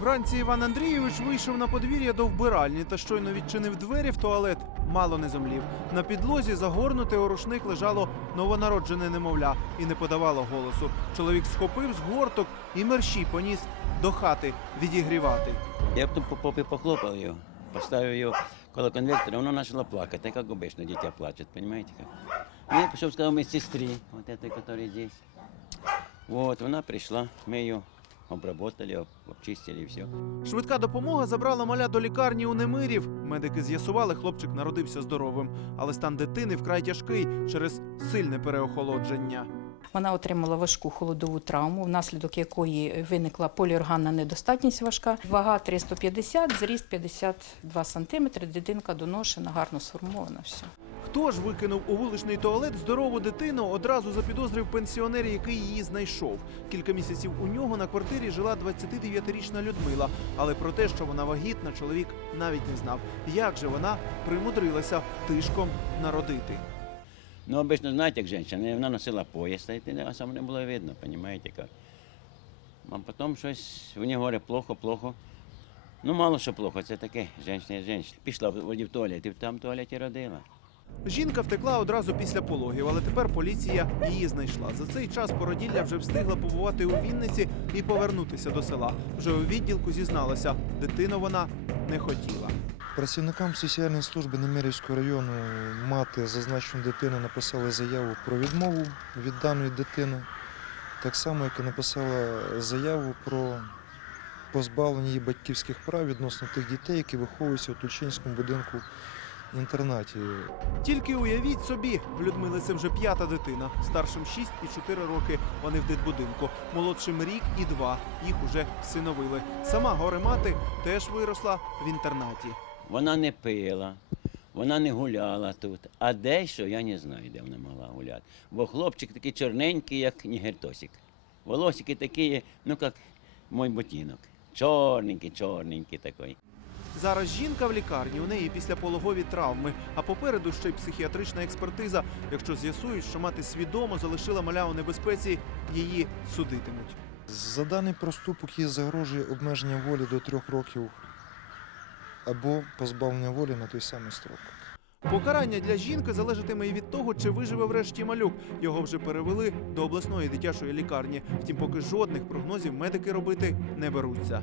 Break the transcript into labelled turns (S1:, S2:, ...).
S1: Вранці Іван Андрійович вийшов на подвір'я до вбиральні та щойно відчинив двері в туалет. Мало не зомлів. На підлозі загорнуте у рушник лежало новонароджене немовля і не подавало голосу. Чоловік схопив з горток і мерщій поніс до хати відігрівати.
S2: Я потом по попе похлопал ее, поставил ее около конвектора, она начала плакать, как обычно дитя плачет, понимаете как? Ну, я пошел, сказал медсестре, вот этой, которая здесь. Вот, она пришла, мы ее обработали, обчистили и все.
S1: Швидка допомога забрала маля до лікарні у Немирів. Медики з'ясували, хлопчик народився здоровим, але стан дитини вкрай тяжкий через сильне переохолодження.
S3: Вона отримала важку холодову травму, внаслідок якої виникла поліорганна недостатність важка. Вага 350, зріст 52 см, дитинка доношена, гарно сформована. Все.
S1: Хто ж викинув у вуличний туалет здорову дитину, одразу запідозрив пенсіонер, який її знайшов. Кілька місяців у нього на квартирі жила 29-річна Людмила. Але про те, що вона вагітна, чоловік навіть не знав. Як же вона примудрилася тишком народити?
S2: Ну, обычно, знаете, как женщина, вона носила пояс, а саме не було видно, понимаете как? А потім щось, вони говорять, плохо, плохо. Ну, мало що плохо, це таке, жінка жінка. Пішла в туалет, і там туалеті родила.
S1: Жінка втекла одразу після пологів, але тепер поліція її знайшла. За цей час породілля вже встигла побувати у Вінниці і повернутися до села. Вже у відділку зізналася, дитину вона не хотіла.
S4: Працівникам соціальної служби Немирівського району мати зазначену дитину написала заяву про відмову від даної дитини, так само, як і написала заяву про позбавлення її батьківських прав відносно тих дітей, які виховуються у Тульчинському будинку інтернаті.
S1: Тільки уявіть собі, в Людмили це вже п'ята дитина. Старшим 6 і 4 роки. Вони в дитбудинку. Молодшим рік і два. Їх уже всиновили. Сама горе мати теж виросла в інтернаті.
S2: Вона не пила, вона не гуляла тут. А дещо я не знаю, де вона могла гуляти. Бо хлопчик такий чорненький, як нігертосик. Волосики такі, ну як мой ботинок. Чорненький, чорненький такий.
S1: Зараз жінка в лікарні, у неї післяпологові травми, а попереду ще й психіатрична експертиза. Якщо з'ясують, що мати свідомо залишила маля у небезпеці, її судитимуть.
S4: За даний проступок їй загрожує обмеження волі до трьох років або позбавлення волі на той самий строк.
S1: Покарання для жінки залежатиме і від того, чи виживе врешті малюк. Його вже перевели до обласної дитячої лікарні. Втім, поки жодних прогнозів медики робити не беруться.